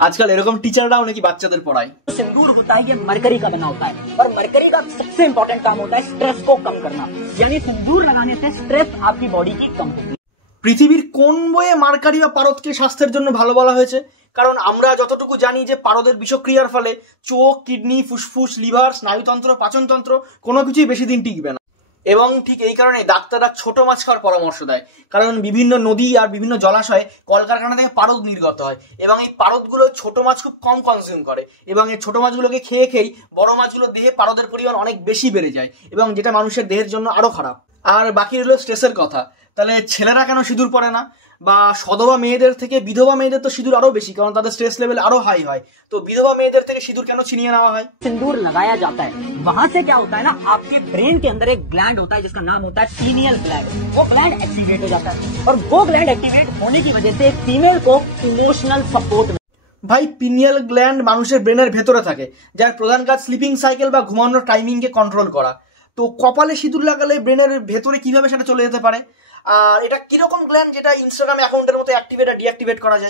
আজকাল এরকম টিচাররাও নাকি বাচ্চাদের পড়ায়। सिंदूर होता है ये मरकरी का बना होता है और मरकरी का सबसे इम्पोर्टेंट काम होता है स्ट्रेस को कम करना, यानी सिंदूर लगाने से स्ट्रेस आपकी बॉडी की कम होगी। পৃথিবীর কোন বইয়ে মার্কারি বা পারদকে স্বাস্থ্যের জন্য ভালো বলা হয়েছে? কারণ আমরা যতটুকু জানি যে পারদের বিষক্রিয়ার ফলে চোখ, কিডনি, ফুসফুস, লিভার, স্নায়ুতন্ত্র, পাচনতন্ত্র কোনো কিছুই বেশি দিন টিকবে না। এবং ঠিক এই কারণে ডাক্তাররা ছোট মাছ খাওয়ার পরামর্শ দেয়, কারণ বিভিন্ন নদী আর বিভিন্ন জলাশয়ে কলকারখানা থেকে পারদ নির্গত হয় এবং এই পারদগুলো ছোট মাছ খুব কম কনজিউম করে এবং এই ছোট মাছগুলোকে খেয়ে খেয়েই বড় মাছগুলোর দেহে পারদের পরিমাণ অনেক বেশি বেড়ে যায় এবং যেটা মানুষের দেহের জন্য আরো খারাপ। আর বাকি রইল স্ট্রেসের কথা। তাহলে ছেলেরা কেন সিঁদুর পরে না? বা সধবা মেয়েদের থেকে বিধবা মেয়েদের তো সিঁদুর আরো বেশি, কারণ তাদের স্ট্রেস লেভেল আরো হাই হয়। তো বিধবা মেয়েদের থেকে সিঁদুর কেন ছিনিয়ে নেওয়া হয়? सिंदूर लगाया जाता है, वहां से क्या होता है ना, आपके ब्रेन के अंदर एक ग्लैंड होता है जिसका नाम होता है पीनियल ग्लैंड। वो ग्लैंड एक्टिवेट हो जाता है और वो ग्लैंड एक्टिवेट होने की वजह से फीमेल को इमोशनल सपोर्ट। ভাই, পিনিয়াল গ্ল্যান্ড মানুষের ব্রেনের ভেতরে থাকে, যার প্রধান কাজ স্লিপিং সাইকেল বা ঘুমানোর টাইমিংকে কন্ট্রোল করা। তো কপালে সিঁদুর লাগালে ব্রেনের ভেতরে কিভাবে সেটা চলে যেতে পারে? আর এটা কিরকম গ্ল্যান্ড যেটা ইনস্টাগ্রাম অ্যাকাউন্টের মতো অ্যাক্টিভেট আর ডিঅ্যাক্টিভেট করা যায়?